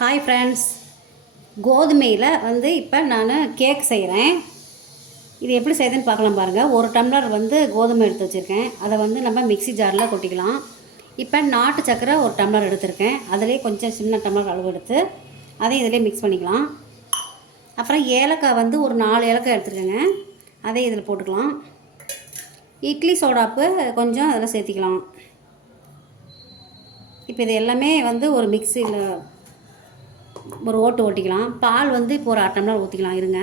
Hi friends, கோதுமையில் இப்போ நான் cake செய்கிறேன். இது எப்படி செய்யுதுன்னு பார்க்கலாம் பாருங்கள். ஒரு டம்ளர் கோதுமை எடுத்து வச்சுருக்கேன். அதை நம்ம மிக்ஸி ஜாரில் கொட்டிக்கலாம். இப்போ நாட்டு சக்கரை ஒரு டம்ளர் எடுத்திருக்கேன். அதிலே கொஞ்சம் சின்ன டம்ளர் அளவு எடுத்து அதையும் இதிலே மிக்ஸ் பண்ணிக்கலாம். அப்புறம் ஏலக்காய் ஒரு 4 ஏலக்காய் எடுத்துருக்கேங்க. அதையும் இதில் போட்டுக்கலாம். இட்லி சோடாப்பு கொஞ்சம் அதில் சேர்த்திக்கலாம். இப்போ இது எல்லாமே ஒரு மிக்ஸியில் ஒரு ஓட்டிக்கலாம். பால் இப்போ ஒரு 1/2 டம்ளர் ஊற்றிக்கலாம். இருங்க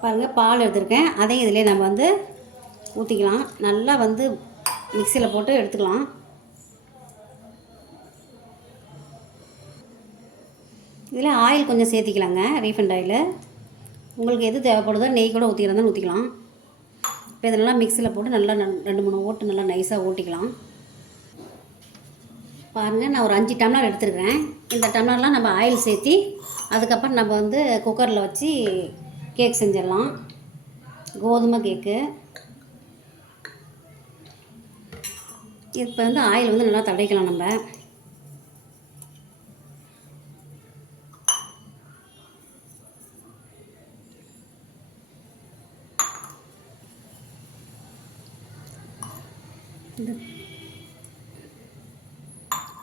பாருங்கள், பால் எடுத்துருக்கேன். அதையும் இதிலே நம்ம ஊற்றிக்கலாம். நல்லா மிக்சியில் போட்டு எடுத்துக்கலாம். இதில் ஆயில் கொஞ்சம் சேர்த்திக்கலாங்க, ரீஃபண்ட் ஆயில். உங்களுக்கு எது தேவைப்படுதோ நெய் கூட ஊற்றிக்கிறதா ஊற்றிக்கலாம். இப்போ இதெல்லாம் மிக்சியில் போட்டு நல்லா 2-3 ஓட்டு நல்லா நைஸாக ஓட்டிக்கலாம். பாருங்கள், நான் ஒரு 5 டம்ளர் எடுத்துருக்கிறேன். இந்த டம்ளர்லாம் நம்ம ஆயில் சேர்த்தி அதுக்கப்புறம் நம்ம குக்கரில் வச்சு கேக் செஞ்சிடலாம். கோதுமை கேக்கு. இப்போ ஆயில் நல்லா தடவிக்கலாம். நம்ம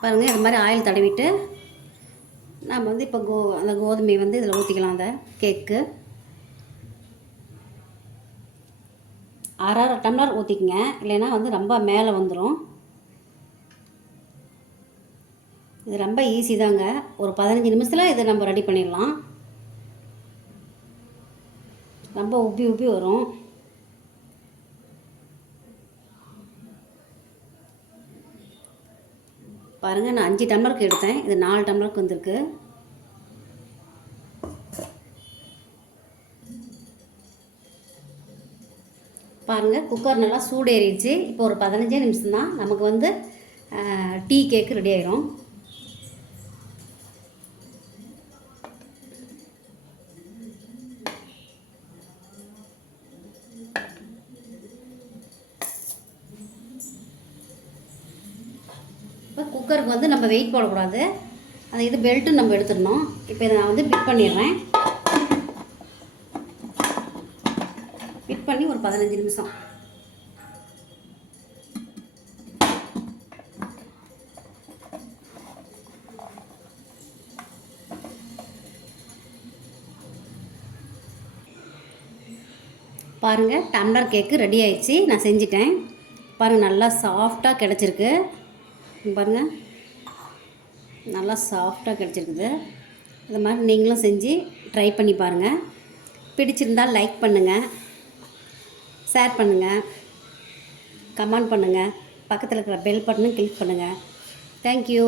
பாருங்கள், இது மாதிரி ஆயில் தடவிட்டு நம்ம இப்போ அந்த கோதுமையை இதில் ஊற்றிக்கலாம். அந்த கேக்கு 1/2 டம்ளர் ஊற்றிக்கங்க, இல்லைன்னா ரொம்ப மேலே வந்துடும். இது ரொம்ப ஈஸி தாங்க. ஒரு 15 நிமிஷத்தில் இதை நம்ம ரெடி பண்ணிடலாம். ரொம்ப உப்பி உப்பி வரும். பாருங்கள், நான் 5 டம்ளருக்கு எடுத்தேன். இது 4 டம்ளருக்கு வந்திருக்கு. பாருங்கள், குக்கர் நல்லா சூடேறிடுச்சு. இப்போ ஒரு 15 நிமிஷம் தான் நமக்கு டீ கேக்கு ரெடி ஆயிரும். இப்போ குக்கருக்கு நம்ம வெயிட் போடக்கூடாது. அந்த இது பெல்ட்டும் நம்ம எடுத்துடணும். இப்போ இதை நான் ஃபிட் பண்ணிடுறேன். ஃபிட் பண்ணி ஒரு 15 நிமிஷம். பாருங்கள், டம்ளர் கேக்கு ரெடி ஆயிடுச்சு. நான் செஞ்சிட்டேன். பாருங்கள், நல்லா சாஃப்டாக கிடச்சிருக்கு. பாருங்கள், நல்லா சாஃப்டாக கிடச்சிருக்குது. இது மாதிரி நீங்களும் செஞ்சு ட்ரை பண்ணி பாருங்கள். பிடிச்சிருந்தால் லைக் பண்ணுங்கள், ஷேர் பண்ணுங்கள், கமெண்ட் பண்ணுங்கள். பக்கத்தில் இருக்கிற பெல் பட்டனும் கிளிக் பண்ணுங்கள். தேங்க்யூ.